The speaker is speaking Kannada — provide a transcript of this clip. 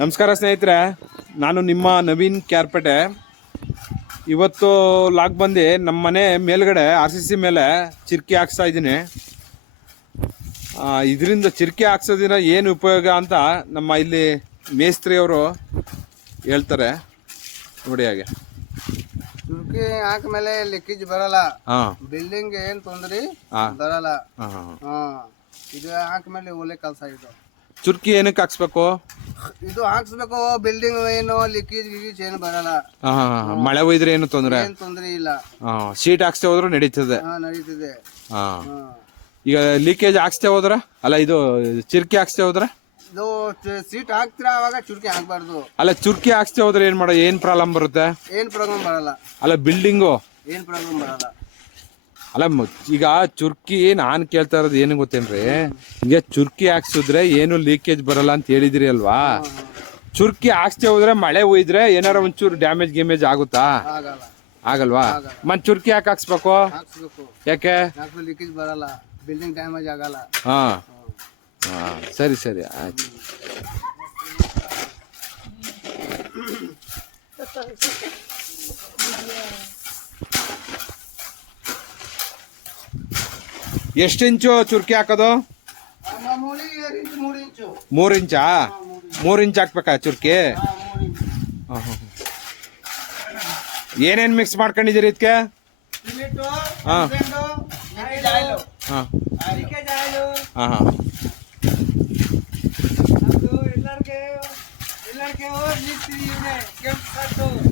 ನಮಸ್ಕಾರ ಸ್ನೇಹಿತರೆ, ನಾನು ನಿಮ್ಮ ನವೀನ್ ಕ್ಯಾರ್ಪೇಟೆ. ಇವತ್ತು ಲಾಗ್ ಬಂದು ನಮ್ಮ ಮನೆ ಮೇಲ್ಗಡೆ RCC ಮೇಲೆ ಚಿರ್ಕಿ ಹಾಕ್ಸ್ತಾ ಇದ್ದೀನಿ. ಇದರಿಂದ ಚಿರ್ಕಿ ಹಾಕ್ಸೋದ್ರಿಂದ ಏನು ಉಪಯೋಗ ಅಂತ ನಮ್ಮ ಇಲ್ಲಿ ಮೇಸ್ತ್ರಿಯವರು ಹೇಳ್ತಾರೆ. ನೋಡಿ, ಹಾಗೆ ಚುರ್ಕಿ ಹಾಕ್ಮೇಲೆ ಲೀಕೇಜ್ ಬರಲ್ಲ. ಬಿಲ್ಡಿಂಗ್ ಏನ್ ತೊಂದ್ರೆ ಬರಲ್ಲ. ಇದು ಹಾಕ್ಮೇಲೆ ಒಳ್ಳೆ ಕೆಲಸ. ಇದು ಚುರ್ಕಿ ಏನಕ್ಕೆ ಹಾಕ್ಸ್ಬೇಕು? ಇದು ಹಾಕ್ಸ್ಬೇಕು, ಬಿಲ್ಡಿಂಗ್ ಏನು ಲೀಕೇಜ್ ಗೀಕೇಜ್ ಏನು ಬರಲ್ಲ. ಮಳೆ ಹೋಯ್ದ್ರೆ ಏನು ತೊಂದ್ರೆ ಇಲ್ಲ. ಶೀಟ್ ಹಾಕ್ಸ್ತೆ ಹೋದ್ರು ನಡೀತದೆ. ನಡೀತದೆ. ಈಗ ಲೀಕೇಜ್ ಹಾಕ್ಸ್ತೆ ಹೋದ್ರ, ಅಲ್ಲ ಇದು ಚಿರ್ಕಿ ಹಾಕ್ಸ್ತೆ ಹೋದ್ರ, ಇದು ಸೀಟ್ ಹಾಕ್ತಿರಾ ಅವಾಗ ಚುರ್ಕಿ ಹಾಕ್ಬಾರ್ದು. ಅಲ್ಲ ಚುರ್ಕಿ ಹಾಕ್ಸ್ತೆ ಹೋದ್ರೆ ಏನ್ ಪ್ರಾಬ್ಲಮ್ ಬರುತ್ತೆ? ಏನ್ ಪ್ರಾಬ್ಲಮ್ ಬರಲ್ಲ. ಅಲ್ಲ ಬಿಲ್ಡಿಂಗು ಏನ್ ಪ್ರಾಬ್ಲಮ್ ಬರಲ್ಲ. ಅಲ್ಲ ಈಗ ಚುರ್ಕಿ ನಾನ್ ಕೇಳ್ತಾ ಇರೋದು ಏನು ಗೊತ್ತೇನ್ರಿ, ಈಗ ಚುರ್ಕಿ ಹಾಕ್ಸಿದ್ರೆ ಏನು ಲೀಕೇಜ್ ಬರಲ್ಲ ಅಂತ ಹೇಳಿದಿರಿ ಅಲ್ವಾ? ಚುರ್ಕಿ ಹಾಕ್ಸ್ತೆ ಹೋದ್ರೆ ಮಳೆ ಹೋಯ್ದ್ರೆ ಏನಾರ ಒಂಚೂರು ಡ್ಯಾಮೇಜ್ ಗಿಮೇಜ್ ಆಗುತ್ತಾ? ಆಗಲ್ವಾ? ಮತ್ ಚುರ್ಕಿ ಯಾಕೆ ಹಾಕ್ಸ್ಬೇಕು? ಯಾಕೆ? ಲೀಕೇಜ್ ಬರಲ್ಲ, ಬಿಲ್ಡಿಂಗ್ ಡ್ಯಾಮೇಜ್ ಆಗಲ್ಲ. ಸರಿ ಸರಿ ಆಯ್ತು. ಎಷ್ಟು ಇಂಚು ಚುರ್ಕಿ ಹಾಕೋದು? 3 ಇಂಚಾ? 3 ಇಂಚ್ ಹಾಕ್ಬೇಕಾ ಚುರ್ಕಿ? ಏನೇನ್ ಮಿಕ್ಸ್ ಮಾಡ್ಕೊಂಡಿದ್ದೀರಿ ಇದಕ್ಕೆ? ಎಲ್ಲರಿಗೆ